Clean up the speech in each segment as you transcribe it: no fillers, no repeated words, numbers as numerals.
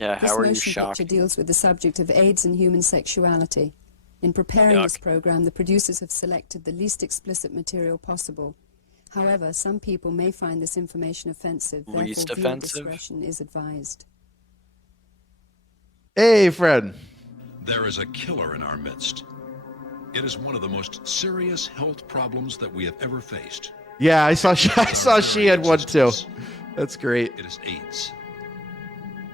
Yeah, This how are you motion shocked? picture deals with the subject of AIDS and human sexuality. In preparing this program, the producers have selected the least explicit material possible. However, some people may find this information offensive, Least therefore viewer offensive? discretion is advised. Hey, Fred. There is a killer in our midst. It is one of the most serious health problems that we have ever faced. Yeah, I saw she had one too. That's great. It is AIDS.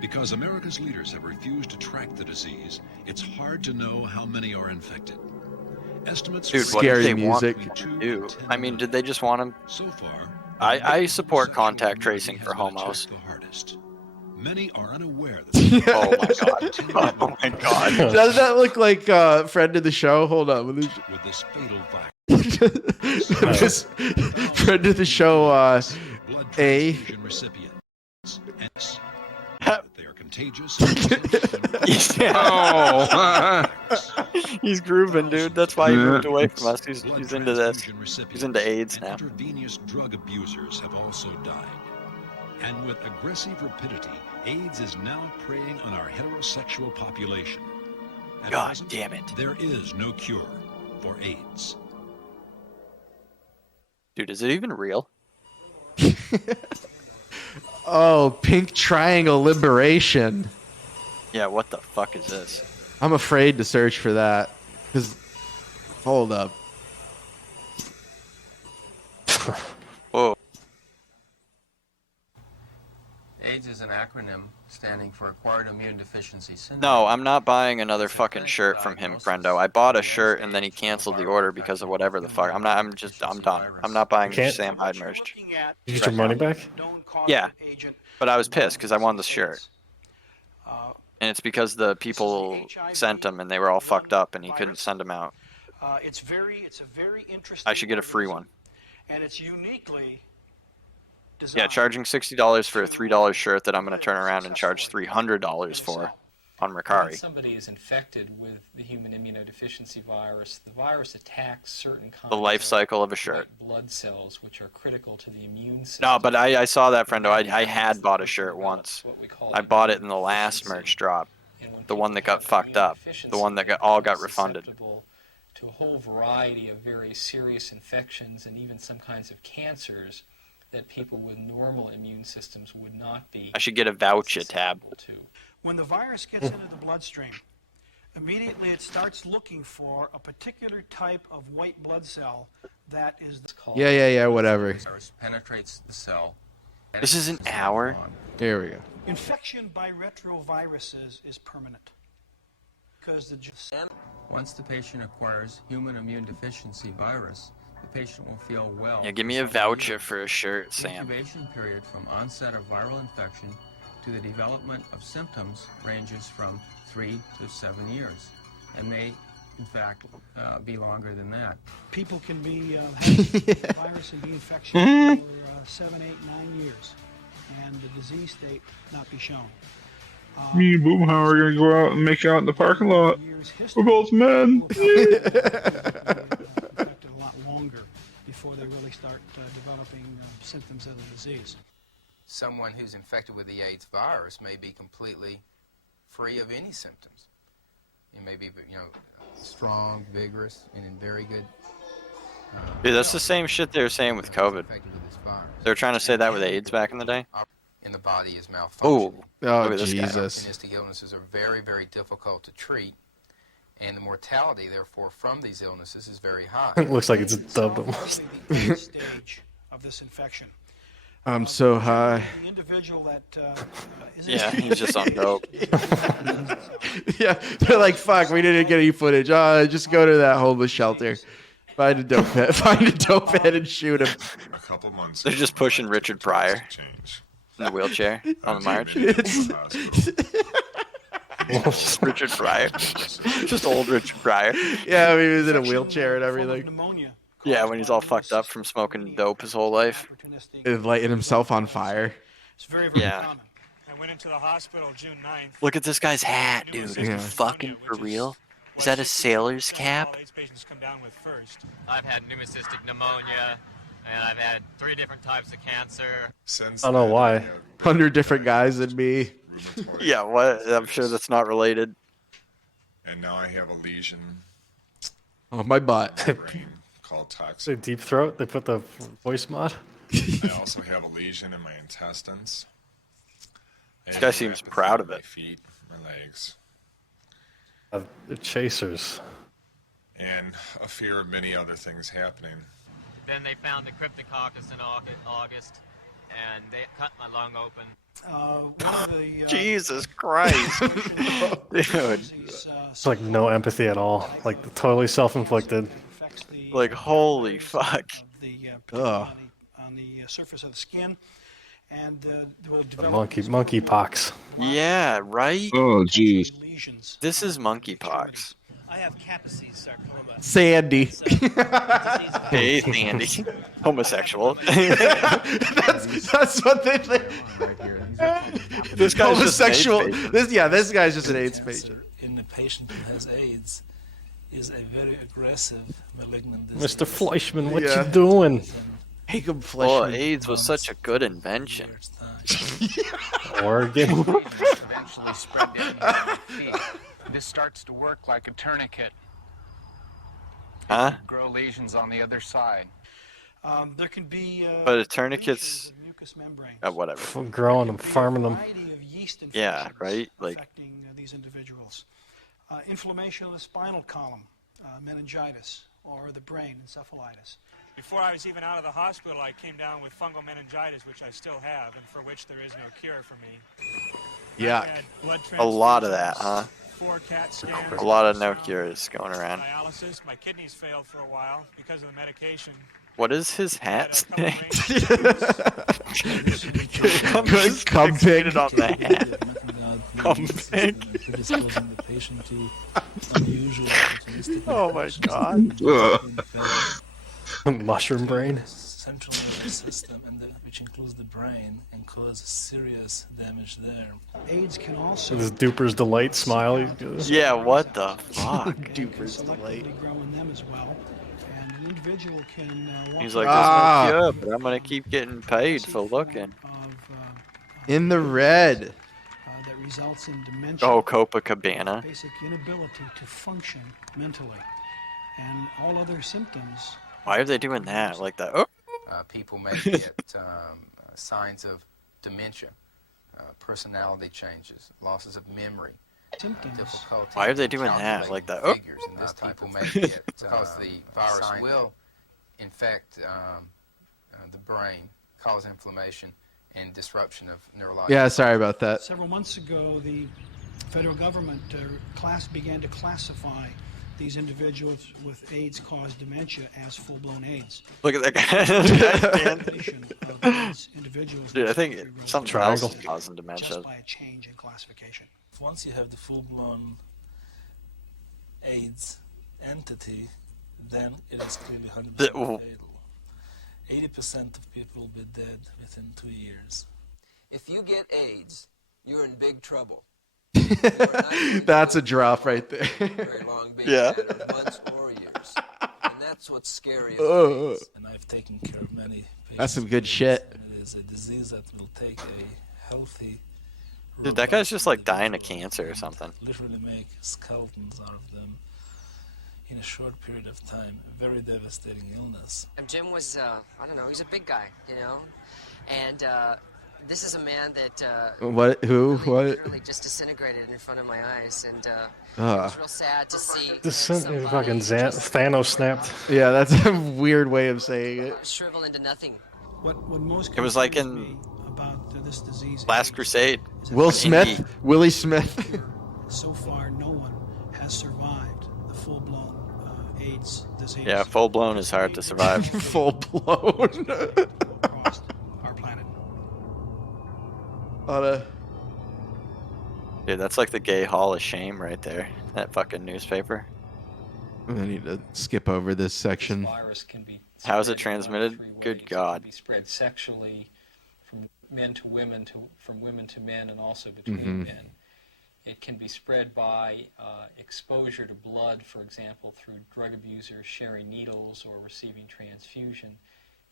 Because America's leaders have refused to track the disease, it's hard to know how many are infected. Estimates Dude, what Scary did they music. want to do? I mean, did they just want him? So far, I support contact tracing for homos. the hardest. Many are unaware that Oh my god. Oh my god. Does that look like friend of the show? Hold on. with this fatal virus, This friend of the show, blood A. transfusion recipients. Hence, that they are contagious. Oh. He's grooving, dude. That's why he moved away from us. He's Blood into this. transfusion recipients He's into AIDS and now. Intravenous drug abusers have also died. And with aggressive rapidity, AIDS is now preying on our heterosexual population. At God present, damn it. there is no cure for AIDS. Dude, is it even real? Oh, pink triangle liberation. Yeah, what the fuck is this? I'm afraid to search for that. Cause, hold up. Whoa. AIDS is an acronym standing for Acquired Immune Deficiency Syndrome. No, I'm not buying another fucking shirt from him, friendo. I bought a shirt and then he canceled the order because of whatever the fuck. I'm done. I'm not buying Can't- Sam Hyde merch. You get your money back? Yeah, but I was pissed because I wanted the shirt. And it's because the people sent them and they were all fucked up and he couldn't send them out. It's a very interesting. I should get a free one. And it's uniquely designed. Yeah, charging $60 for a $3 shirt that I'm going to turn around and charge $300 for on When Mercari. somebody is infected with the human immunodeficiency virus, the virus attacks certain kinds The life of cycle of a shirt. white blood cells, which are critical to the immune system. No, but I saw that, friendo. I had bought a shirt once. I bought it in the last merch drop. The one that got fucked up. The one that got refunded. Susceptible to a whole variety of very serious infections and even some kinds of cancers that people with normal immune systems would not be. I should get a voucher tab. To. When the virus gets into the bloodstream, immediately it starts looking for a particular type of white blood cell that is Called Yeah, whatever. The virus penetrates the cell. This is an hour? There we go. infection by retroviruses is permanent. Because the Once the patient acquires human immune deficiency virus, the patient will feel well. Yeah, give me a voucher for a shirt, The Sam. incubation period from onset of viral infection to the development of symptoms ranges from 3 to 7 years, and may, in fact, be longer than that. people can be have the virus and be infectious for 7, 8, 9 years, and the disease state not be shown. Me and Boomhauer are gonna go out and make out in the parking lot. We're both men. Infected a lot longer before they really start developing symptoms of the disease. Someone who's infected with the AIDS virus may be completely free of any symptoms. It may be, strong, vigorous, and in very good. Dude, that's the same shit they were saying with COVID. Infected with this virus. They were trying to say that with AIDS back in the day. In the body is malfunctioning. Oh, Oh, look at this guy. Jesus. Opportunistic illnesses are very, very difficult to treat, and the mortality, therefore, from these illnesses is very high. It looks like it's dubbed almost. The end stage of this infection. I'm so high. The individual that is Yeah, he's just on dope. Yeah, they're like, fuck, we didn't get any footage. Just go to that homeless shelter. Find a dope head, and shoot him. A couple months. They're just pushing Richard Pryor Change. in the wheelchair on the march. It's- Just Richard Pryor. Just old Richard Pryor. Yeah, I mean, he was in a wheelchair and everything. Pneumonia Yeah, when he's all fucked up from smoking dope his whole life. And lighting himself on fire. It's very, very Yeah. common. I went into the hospital June 9th. Look at this guy's hat, dude. Are Yeah. you fucking for real? Is that a sailor's cap? Patients come down with first. I've had pneumocystic pneumonia, and I've had 3 different types of cancer. I don't know why. 100 different guys and me. rheumatoid. Yeah, what? I'm sure that's not related. And now I have a lesion Oh, my butt. in my brain called Say toxic. deep throat. They put the voice mod. I also have a lesion in my intestines. This guy seems proud of My it. feet, my legs, The chasers. and a fear of many other things happening. Then they found the cryptococcus in August, and they cut my lung open. One of the, Jesus Christ. Dude. It's like no empathy at all. Like totally self-inflicted. Like, holy fuck. Ugh. On the surface of the skin, and will The develop monkeypox. Yeah, right? Oh, jeez. lesions. This is monkeypox. I have Kaposi's sarcoma. Sandy. Hey, Sandy. Homosexual. That's what they think. This guy's just an AIDS homosexual. patient. This guy's just an AIDS patient. In a patient who has AIDS is a very aggressive malignant disease. Mr. Fleischman, what Yeah. you doing? Jacob Oh, Fleischman. AIDS was such a good invention. Oregon. Eventually spread down your feet. This starts to work like a tourniquet. Huh? Grow lesions on the other side. There can be But a tourniquet's... mucous membrane. Whatever. Growing them, farming them. Variety of yeast Yeah, infections right? Like, affecting these individuals. Inflammation of the spinal column, meningitis, or the brain, encephalitis. Before I was even out of the hospital, I came down with fungal meningitis, which I still have, and for which there is no cure for me. Yeah. I had blood a lot of that, transfusions, huh? 4 CAT scans, A lot of no cures going around. dialysis. My kidneys failed for a while because of the medication. What is his hat say? Good cum pig. on the hat. Cum pig. Predisposing the patient to unusual opportunistic Oh my god. Mushroom brain. central nervous system, which includes the brain, and cause serious damage there. AIDS can also This Duper's delight smile. He goes. Yeah, what the fuck? Duper's delight. selectively grow in them as well. And an individual can walk He's like, Ah. there's no cure, but I'm gonna keep getting paid for looking. of In the red. that results in dementia. Oh, Copacabana. Basic inability to function mentally, and all other symptoms. Why are they doing that? Like that? Oh, People may get signs of dementia, personality changes, losses of memory, Symptoms. difficulty. why are they doing that? Like that? Oh, Figures, and this people may get because the virus will infect the brain, cause inflammation, and disruption of neurological. Yeah, sorry about that. Several months ago, the federal government began to classify these individuals with AIDS-caused dementia as full-blown AIDS. look at that guy. Definition of AIDS individuals Dude, I think something else Triangle. is causing dementia. just by a change in classification. Once you have the full-blown AIDS entity, then it is clearly 100% fatal. 80% of people will be dead within 2 years. If you get AIDS, you're in big trouble. That's a drop right there. Very long being Yeah. a matter of months or years. And that's what's scary about Uh, AIDS. And I've taken care of many patients. That's some good shit. And it is a disease that will take a healthy... Dude, that guy's just like dying of cancer or something. Literally make skeletons out of them in a short period of time. A very devastating illness. And Jim was, I don't know, he's a big guy, you know? And this is a man that What? Who? What? literally just disintegrated in front of my eyes. And it's real sad to see Fucking Thanos snapped. Yeah, that's a weird way of saying it. shrivel into nothing. What most It was like concerns in me about this disease Last Crusade. Will Smith? Indy. Willie Smith. so far no one has survived the full-blown AIDS disease. Yeah, full blown is hard to survive. Full blown. across our planet. Dude, that's like the gay hall of shame right there. That fucking newspaper. I need to skip over this section. Virus can be How is it spread in transmitted? three Good ways. It God. can be spread sexually from men to women, from women to men, and also between Mhm. men. It can be spread by exposure to blood, for example, through drug abusers sharing needles or receiving transfusion.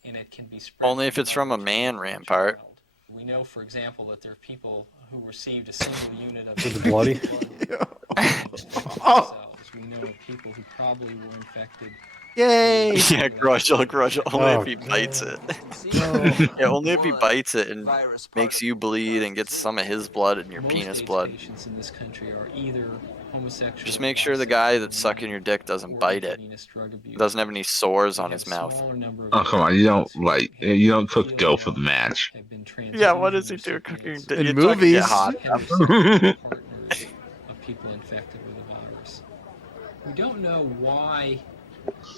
And it can be spread Only if it's from a man, Rampart. We know, for example, that there are people who received a single unit of Is it bloody? cells. We know of people who probably were infected. Yay! Yeah, grudge, only if he Oh, bites it. No. Yeah, only if he bites it and makes you bleed and gets some of his blood in your Most penis AIDS blood. patients in this country are either homosexual. Just make sure the guy that's sucking your dick doesn't bite it. Doesn't have any sores on his mouth. Oh come on, you don't cook dough for the match. Yeah, what does he do cooking? In You're talking movies. get hot. Partners of people infected with the virus. We don't know why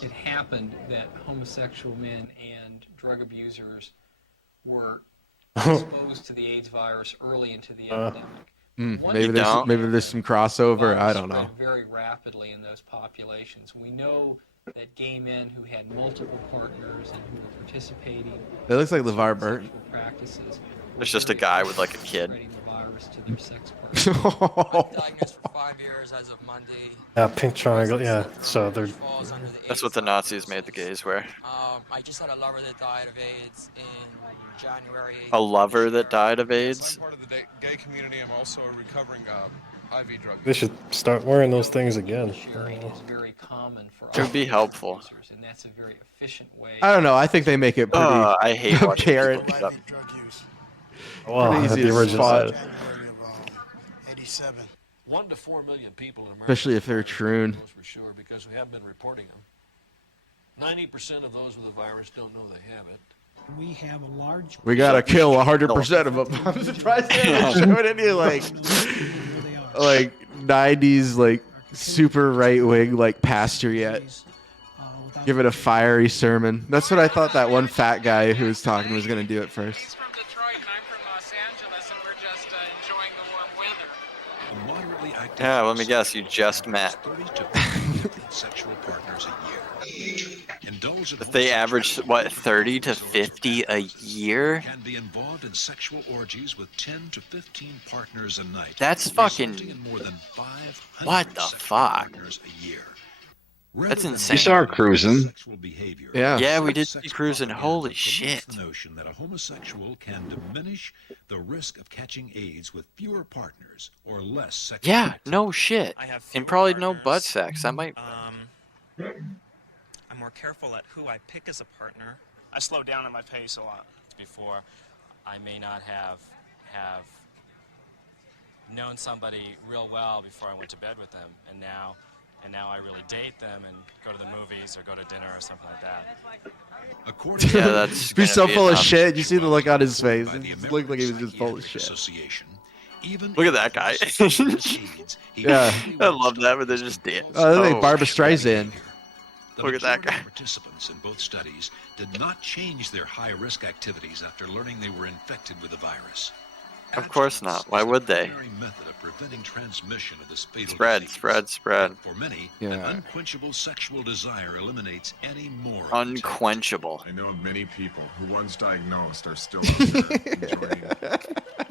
it happened that homosexual men and drug abusers were exposed to the AIDS virus early into the epidemic. Maybe there's some crossover. I don't know. Very rapidly in those populations. We know that gay men who had multiple partners and who were participating It looks like LeVar Burton. in practices. There's just a guy with like a kid. I'm diagnosed for 5 years as of Monday. Yeah, pink triangle. Yeah, so they're. That's what the Nazis made the gays wear. I just had a lover that died of AIDS in January. A lover that died of AIDS? I'm part of the gay community. I'm also a recovering IV drug. They should start wearing those things again. Very common for It would be helpful. and that's a very efficient way. I don't know. I think they make it pretty I hate watching apparent. people do Well, Pretty easy the to original spot. side. 87. 1 to 4 million people in America. Especially if they're troon. For sure, because we haven't been reporting them. 90% of those with the virus don't know they have it. We have a large. We gotta kill 100% of them. I'm surprised they haven't shown any like 90s like super right wing like pastor yet. Give it a fiery sermon. That's what I thought that one fat guy who was talking was gonna do it first. Yeah, let me guess, you just met. Sexual partners a year. Indulge in If they average, what, 30 to 50 a year? can be involved in sexual orgies with 10 to 15 partners a night. That's resulting fucking... in more than 500 What the fuck? partners a year. That's You insane. saw her cruising. Yeah, we did see cruising. Holy shit. The notion that a homosexual can diminish the risk of catching AIDS with fewer partners or less sexual Yeah, no shit. And probably no butt sex. That might... I'm more careful at who I pick as a partner. I slow down on my pace a lot. Before, I may not have known somebody real well before I went to bed with them, and now I really date them and go to the movies or go to dinner or something like that. Yeah, that's He's so gonna be full of enough. shit. You see the look on his face. It looked like he was just full of shit. Look at that guy. Yeah. I love that, but they're just dead. Oh, look like Barbara Streisand. The Look at that majority guy. of participants in both studies did not change their high-risk activities after learning they were infected with the virus. Of course not. Why would they? Primary method of preventing transmission of this fatal Spread, disease. spread. For many, Yeah. an unquenchable sexual desire eliminates any more. Unquenchable. I know many people who once diagnosed are still out there enjoying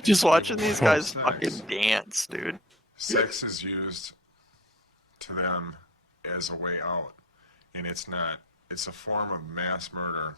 Just watching these guys fucking dance, dude. sex is used to them as a way out, and it's not. It's a form of mass murder.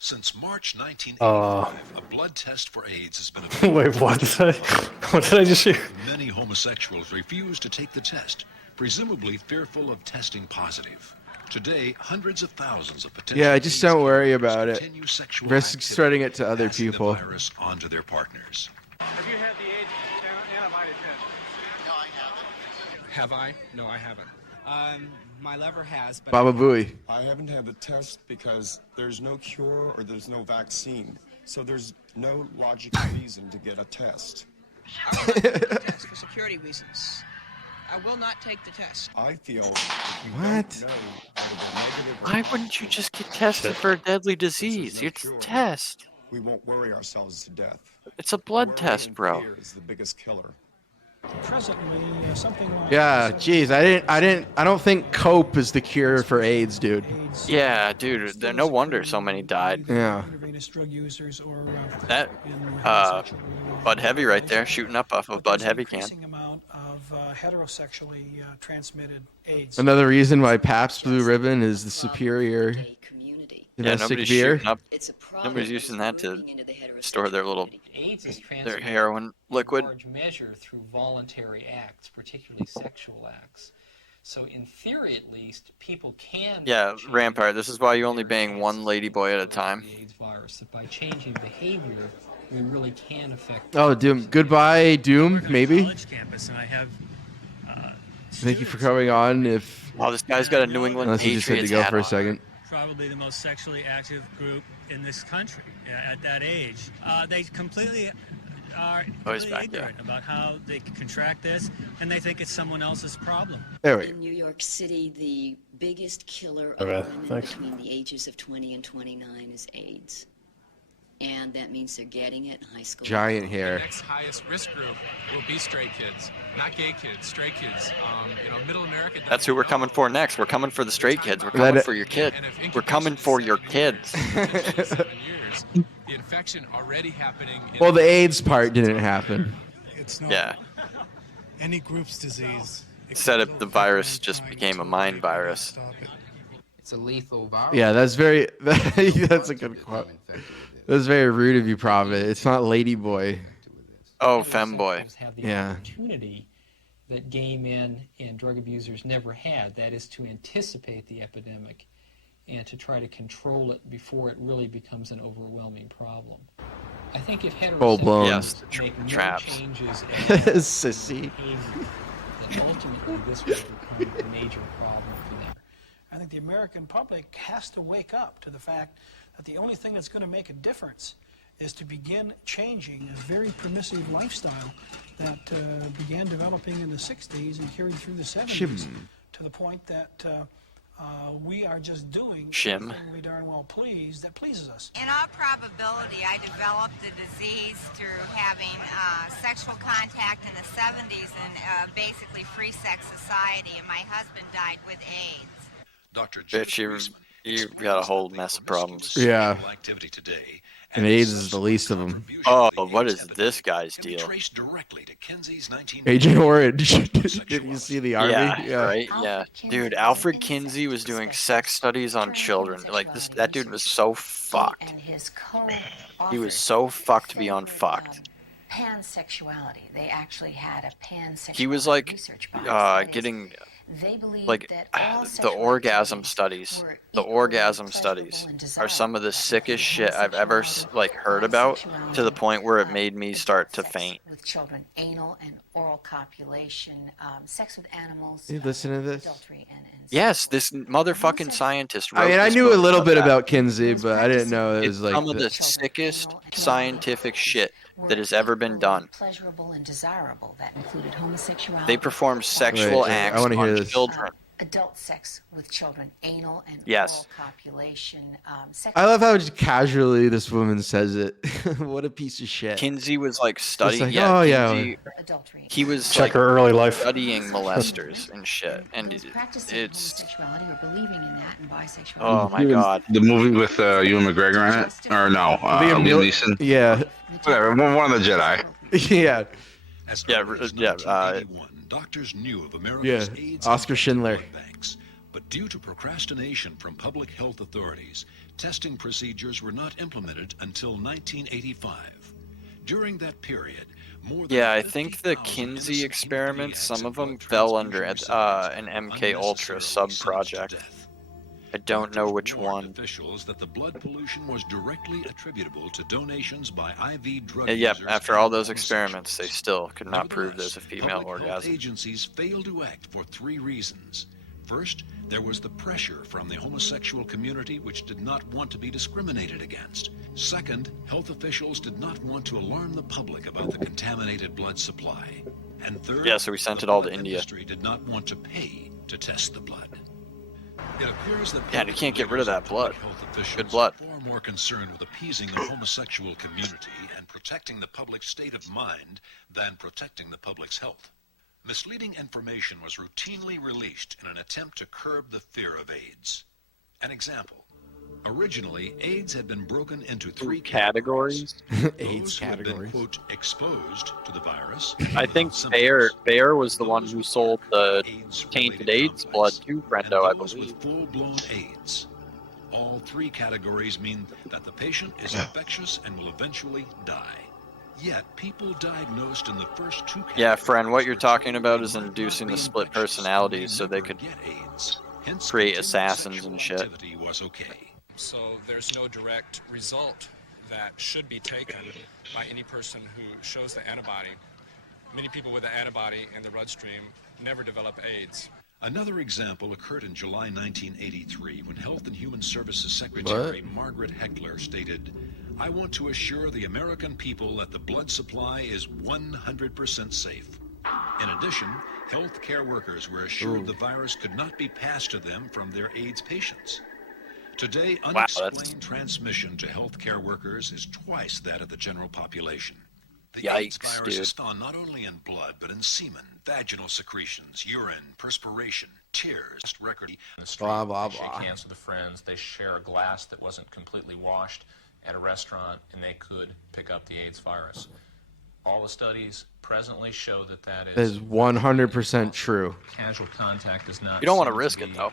Since March 1985, a blood test for AIDS has been Wait, what did I just hear? Many homosexuals refuse to take the test, presumably fearful of testing positive. Today, hundreds of thousands of potential Yeah, just don't worry about it. continue sexual Risk activity, spreading it to other passing people. the virus onto their partners. Have you had the AIDS antibody test? No, I haven't. Have I? No, I haven't. My lover has, but Baba Booey. I haven't had the test because there's no cure or there's no vaccine. So there's no logical reason to get a test. I will not take the test for security reasons. I will not take the test. I feel What? Why wouldn't you just get tested for a deadly disease? It's a test. we won't worry ourselves to death. It's a blood test, bro. Fear is the biggest killer. Presently, something like Yeah, jeez, I don't think cope is the cure for AIDS, dude. Yeah, dude. No wonder so many died. Yeah. intravenous drug users or That, Bud Heavy right there, shooting up off of Bud Heavy can. amount of heterosexually transmitted AIDS. Another reason why Pabst Blue Ribbon is the superior Domestic nobody's beer. shooting up. Nobody's using that to store their AIDS is their transmitted heroin liquid. in large measure through voluntary acts, particularly sexual acts. So in theory, at least, people can. Yeah, Rampire. This is why you only bang one lady boy at a time. The AIDS virus. That by changing behavior, we really can affect. Oh, Doom. Goodbye, Doom. Maybe. College campus, and I have. Thank you for coming on. If oh, this guy's got a New England unless you just had to Patriots go hat for a on. second. Probably the most sexually active group in this country at that age. They completely are ignorant about how they can contract this, and they think it's someone else's problem. There we go. In New York City, the biggest killer of Okay, women thanks. between the ages of 20 and 29 is AIDS. And that means they're getting it in high school. Giant hair. The next highest risk group will be straight kids, not gay kids, straight kids. Middle America. That's who we're coming for next. We're coming for the straight kids. We're coming for your kid. We're coming for your kids. 7 years. The infection already happening. Well, the AIDS part didn't happen. It's not Yeah. any group's disease. Instead of the virus just became a mind virus. It's a lethal virus. Yeah, that's very. That's a good quote. That's very rude of you, Prophet. It's not Ladyboy. Oh, femboy. Have the Yeah. opportunity that gay men and drug abusers never had. That is to anticipate the epidemic and to try to control it before it really becomes an overwhelming problem. I think if Full-blown. Yes, heterosexuals make no traps. changes Sissy. then ultimately this will become a major problem for them. I think the American public has to wake up to the fact that the only thing that's going to make a difference is to begin changing a very permissive lifestyle that began developing in the 60s and carried through the 70s Shim. to the point that we are just doing Shim. everything we darn well please that pleases us. In all probability, I developed the disease through having sexual contact in the 70s in basically free sex society, and my husband died with AIDS. Dr. Bitch, you got a whole mess of problems. Yeah. And AIDS is the least of them. Oh, what is this guy's deal? Agent Orange. Did you see the army? Yeah, right. Yeah, dude. Alfred Kinsey was doing sex studies on children. Like this, that dude was so fucked. He was so fucked beyond fucked. Pansexuality. They actually had a pansexuality He was like research behind getting They believed like that all the sexual orgasm activities studies. were The equally orgasm pleasurable studies and are some of the sickest shit I've ever like heard about, to the point where it made me start to faint. with children, anal and oral copulation, sex with animals, You listen to this? adultery and Yes, this motherfucking scientist wrote I mean, I this knew a book little bit that. about Kinsey, but I didn't know it It's was like some of the the, sickest scientific shit that has ever been done. pleasurable and desirable. That included homosexuality. They perform sexual Wait, I acts wanna hear on this. children. Adult sex with children, anal and Yes. oral copulation. Sex I love how just casually this woman says it. What a piece of shit. Kinsey was like studying. like, yeah, oh, yeah. Kinsey, he was Check like her early life. studying molesters and shit, and practicing it's homosexuality or believing in that and bisexuality. oh my god. The movie with Ewan McGregor in it, or no, Liam Neeson. Yeah. Whatever, one of the Jedi. Yeah. Doctors knew of America's Yeah. AIDS Oscar Schindler. banks, but due to procrastination from public health authorities, testing procedures were not implemented until 1985. During that period, more than Yeah, I think the Kinsey experiments, some of them fell under an MK Ultra sub project. I don't know which one. officials that the blood pollution was directly attributable to donations by IV drug Yep, users after and all those homosexuals. experiments, they still could not prove there's a female Public health orgasm. agencies failed to act for three reasons. First, there was the pressure from the homosexual community, which did not want to be discriminated against. Second, health officials did not want to alarm the public about the contaminated blood supply. And third, Yeah, so we sent the it all to blood India. industry did not want to pay to test the blood. It appears that Yeah, you can't get rid of that blood. health officials Good blood. are far more concerned with appeasing the homosexual community and protecting the public's state of mind than protecting the public's health. Misleading information was routinely released in an attempt to curb the fear of AIDS. An example. Originally, AIDS had been broken into three Categories? AIDS categories. Been, quote, exposed to the virus. I think Bayer was the one who sold the tainted AIDS blood to Brendo, I Those believe. with full-blown AIDS. All three categories mean that the patient is infectious and will eventually die. Yet, people diagnosed in the first two categories... Yeah, friend, what you're talking about is inducing the split personalities so they could create assassins and shit. Was okay. So there's no direct result that should be taken by any person who shows the antibody. Many people with the antibody in their bloodstream never develop AIDS. Another example occurred in July 1983 when Health and Human Services Secretary Margaret Heckler stated, "I want to assure the American people that the blood supply is 100% safe." In addition, health care workers were assured the virus could not be passed to them from their AIDS patients. Today, unexplained transmission to health care workers is twice that of the general population. The AIDS virus is found not only in blood, but in semen, vaginal secretions, urine, perspiration, tears, record. Blah, blah, blah. Shake hands with friends. They share a glass that wasn't completely washed at a restaurant, and they could pick up the AIDS virus. All the studies presently show that that is 100% true. Casual contact is not. You don't want to risk it, though.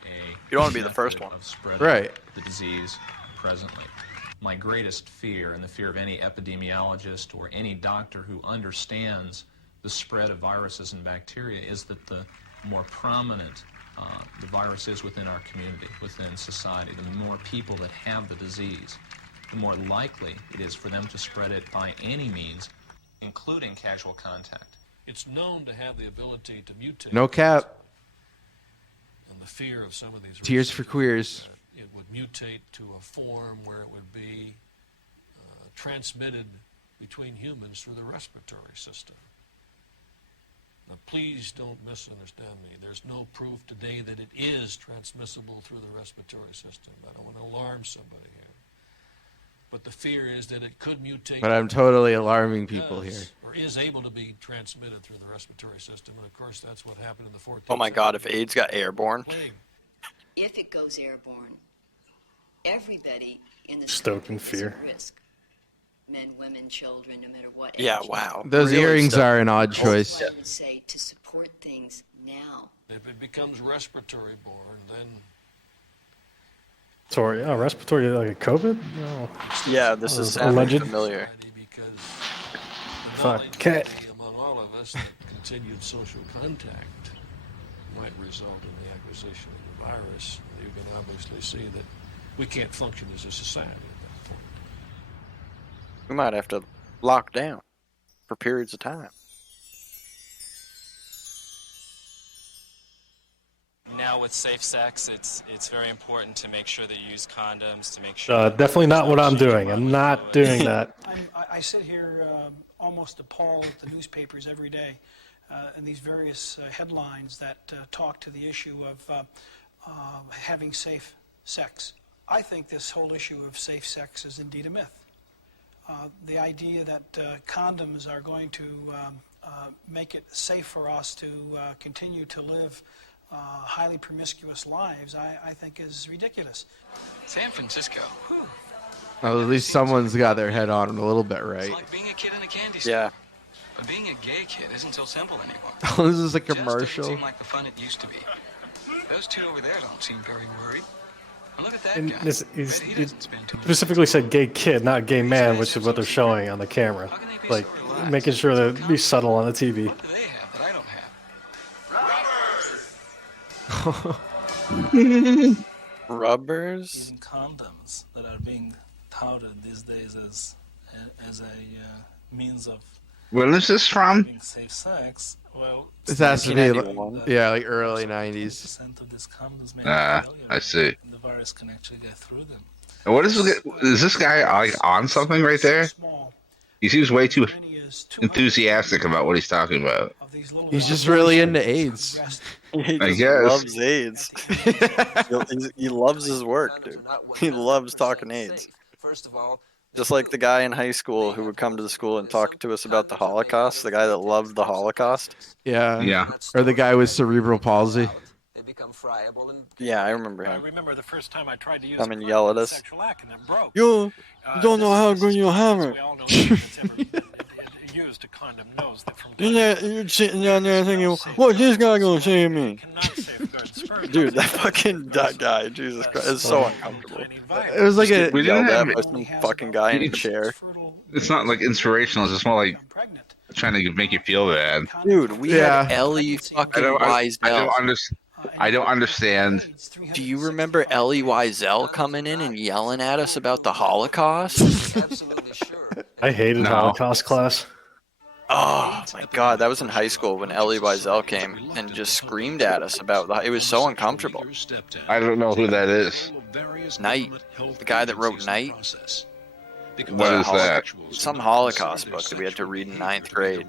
You don't want to be the first one. Right. The disease presently. My greatest fear, and the fear of any epidemiologist or any doctor who understands the spread of viruses and bacteria, is that the more prominent the virus is within our community, within society, the more people that have the disease, the more likely it is for them to spread it by any means, including casual contact. It's known to have the ability to mutate. No cap. And the fear of some of these Tears for queers. It would mutate to a form where it would be transmitted between humans through the respiratory system. Now, please don't misunderstand me. There's no proof today that it is transmissible through the respiratory system. I don't want to alarm somebody here. But the fear is that it could mutate. But I'm totally alarming people here. Or is able to be transmitted through the respiratory system. And of course, that's what happened in the 14th Oh my God, if AIDS got airborne. If it goes airborne, everybody in the Stoked in fear. risk. Men, women, children, no matter what. Yeah, age. wow. Those earrings are an odd choice. I would say to support things now. If it becomes respiratory borne, then Sorry, respiratory like a COVID? No. Yeah, this is alleged. familiar. Fuck. Okay. among all of us, that continued social contact might result in the acquisition of the virus. You can obviously see that we can't function as a society at that point. We might have to lock down for periods of time. Now with safe sex, it's very important to make sure that you use condoms, to make sure. Definitely not what I'm doing. I'm not doing that. I sit here almost appalled at the newspapers every day and these various headlines that talk to the issue of having safe sex. I think this whole issue of safe sex is indeed a myth. The idea that condoms are going to make it safe for us to continue to live highly promiscuous lives, I think is ridiculous. San Francisco. Well, at least someone's got their head on it a little bit right. It's like being a kid in a candy store. Yeah. But being a gay kid isn't so simple anymore. Oh, this is a Just doesn't commercial. seem like the fun it used to be. Those two over there don't seem very worried. And look at that And guy. it specifically said gay kid, not gay man, which is what they're showing on the camera. Like, making sure to be subtle on the TV. What do they have that I don't have? Rubbers? Even condoms that are being touted these days as a means of Where is this from? having safe sex. Well, This has to be, like, 1991. yeah, like early 90s. percent of these condoms may Ah, be failure, I see. and the virus can actually get through them. And what is this guy like on something right there? He seems way too enthusiastic about what he's talking about. He's just really into AIDS. He I just guess. loves AIDS. He loves his work, dude. He loves talking AIDS. First of all, Just like the guy in high school who would come to the school and talk to us about the Holocaust, the guy that loved the Holocaust. Yeah. Yeah. Or the guy with cerebral palsy. they become friable and Yeah, I remember I him. remember the first time I tried to use Come a and condom yell at in a us. sexual act and it broke. You don't know how good you have We it. all know that it's ever used a condom knows that from You're sitting down there thinking, what's this guy going to say to me? cannot safeguard the Dude, that fucking guy, Jesus Christ, is so uncomfortable. It was like Just a. getting yelled at by some fucking guy in a chair. It's not like inspirational. It's just more like trying to make you feel bad. Dude, we had Ellie fucking Wiesel. I don't understand. Do you remember Ellie Wiesel coming in and yelling at us about the Holocaust? I hated Holocaust class. Oh my god, that was in high school when Ellie Wiesel came and just screamed at us about it was so uncomfortable. I don't know who that is. Knight, the guy that wrote Knight. What is that? Some Holocaust book that we had to read in 9th grade.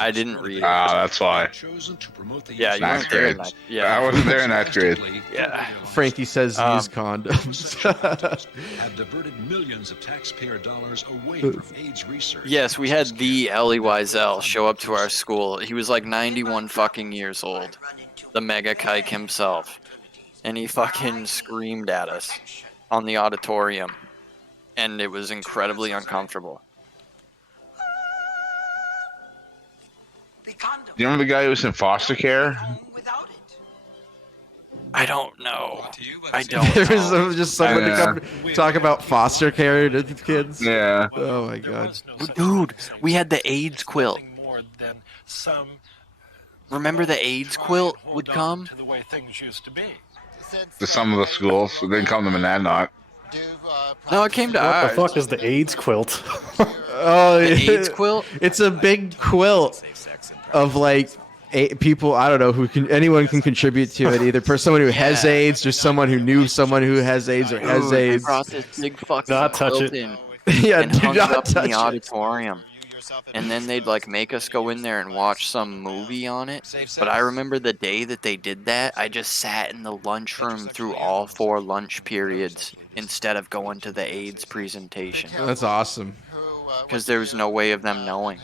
I didn't read it. Ah, that's why. Yeah, you weren't there in 9th. Yeah, I wasn't there in 9th grade. Yeah. Frankie says use condoms. have diverted millions of taxpayer dollars away from AIDS research. Yes, we had the Ellie Wiesel show up to our school. He was like 91 fucking years old. The mega kike himself. And he fucking screamed at us on the auditorium. And it was incredibly uncomfortable. Do you remember the guy who was in foster care? I don't know. I don't There know. was just someone to come talk about foster care to kids. Yeah. Oh my god. Dude, we had the AIDS quilt. Remember the AIDS quilt would come? To some of the schools, it didn't come to Monadnock. No, it came to What ours. the fuck is the AIDS quilt? Oh, The AIDS quilt? It's a big quilt of like 8 people. I don't know who can. Anyone can contribute to it. Either someone who has AIDS, or someone who knew someone who has AIDS or has Dude, AIDS. They brought this big fucking Not touch quilt it. in Yeah, and do hung it not up in touch the it. auditorium. And then they'd like make us go in there and watch some movie on it. But I remember the day that they did that, I just sat in the lunchroom through all 4 lunch periods instead of going to the AIDS presentation. That's awesome. Because there was no way of them knowing.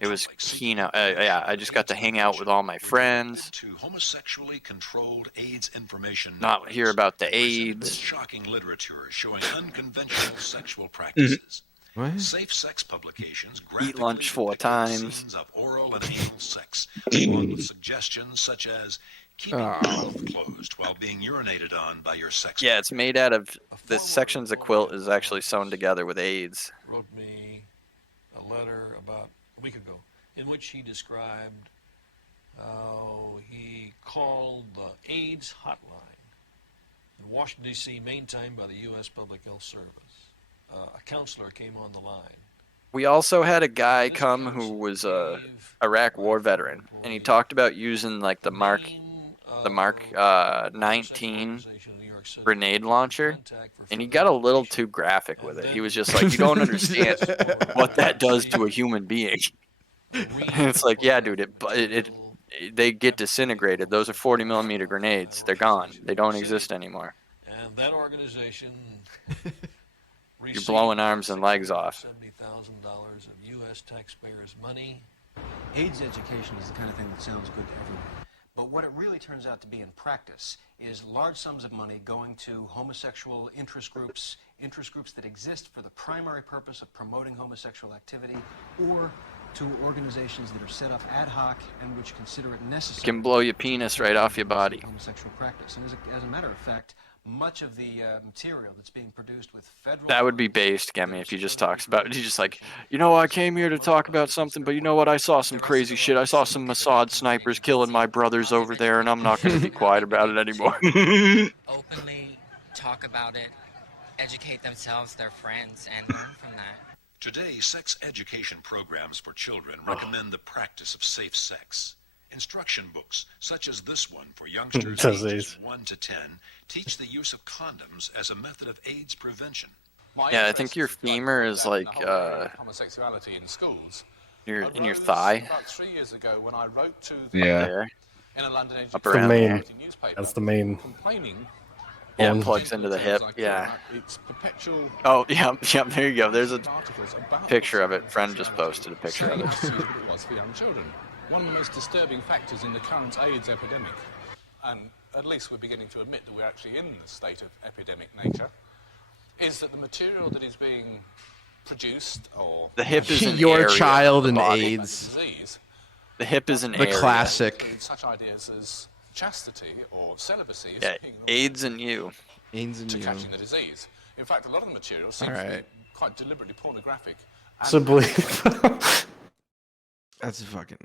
It was keynote. Yeah, I just got to hang out with all my friends. To homosexually controlled AIDS information. Not hear about the AIDS. Shocking literature showing unconventional sexual practices. What? Safe sex publications Eat lunch 4 times. scenes of oral and anal sex, along with suggestions such as keeping your mouth closed while being urinated on by your sex. Yeah, it's made out of the sections of quilt is actually sewn together with AIDS. Wrote me a letter about a week ago in which he described how he called the AIDS hotline in Washington, D.C., maintained by the U.S. Public Health Service. A counselor came on the line. We also had a guy come who was a Iraq war veteran, and he talked about using like the Mark 19 grenade launcher, and he got a little too graphic with it. He was just like, you don't understand what that does to a human being. And it's like, yeah, dude, they get disintegrated. Those are 40 millimeter grenades. They're gone. They don't exist anymore. And that organization You're blowing arms and legs off. $70,000 of U.S. taxpayers' money. AIDS education is the kind of thing that sounds good to everyone. But what it really turns out to be in practice is large sums of money going to homosexual interest groups that exist for the primary purpose of promoting homosexual activity, or to organizations that are set up ad hoc and which consider it necessary. It can blow your penis right off your body. Homosexual practice. And as a matter of fact, much of the material that's being produced with federal... That would be based, Gemmy, if he just talks about it. He's just like, you know, I came here to talk about something, but you know what? I saw some crazy shit. I saw some Mossad snipers killing my brothers over there, and I'm not going to be quiet about it anymore. Openly talk about it, educate themselves, their friends, and learn from that. Today, sex education programs for children recommend the practice of safe sex. Instruction books, such as this one for youngsters ages 1 to 10, teach the use of condoms as a method of AIDS prevention. Yeah, I think your femur is like homosexuality in schools. in your thigh. About 3 years ago, when I wrote to There. in a London Up The around main. there. That's the main. complaining. Yeah, one. it plugs into the hip. Yeah. It's perpetual. Oh, yeah, there you go. There's a picture of it. Friend just posted a picture of it. See what it was for young children. One of the most disturbing factors in the current AIDS epidemic, and at least we're beginning to admit that we're actually in the state of epidemic nature, is that the material that is being produced or... The hip is an Your area of child the and body. AIDS. disease, The hip is an The area. classic. such ideas as chastity or celibacy as Yeah, being an AIDS and you. AIDS and to you. catching the disease. In fact, a lot of the material seems to be quite deliberately pornographic. It's a belief. That's fucking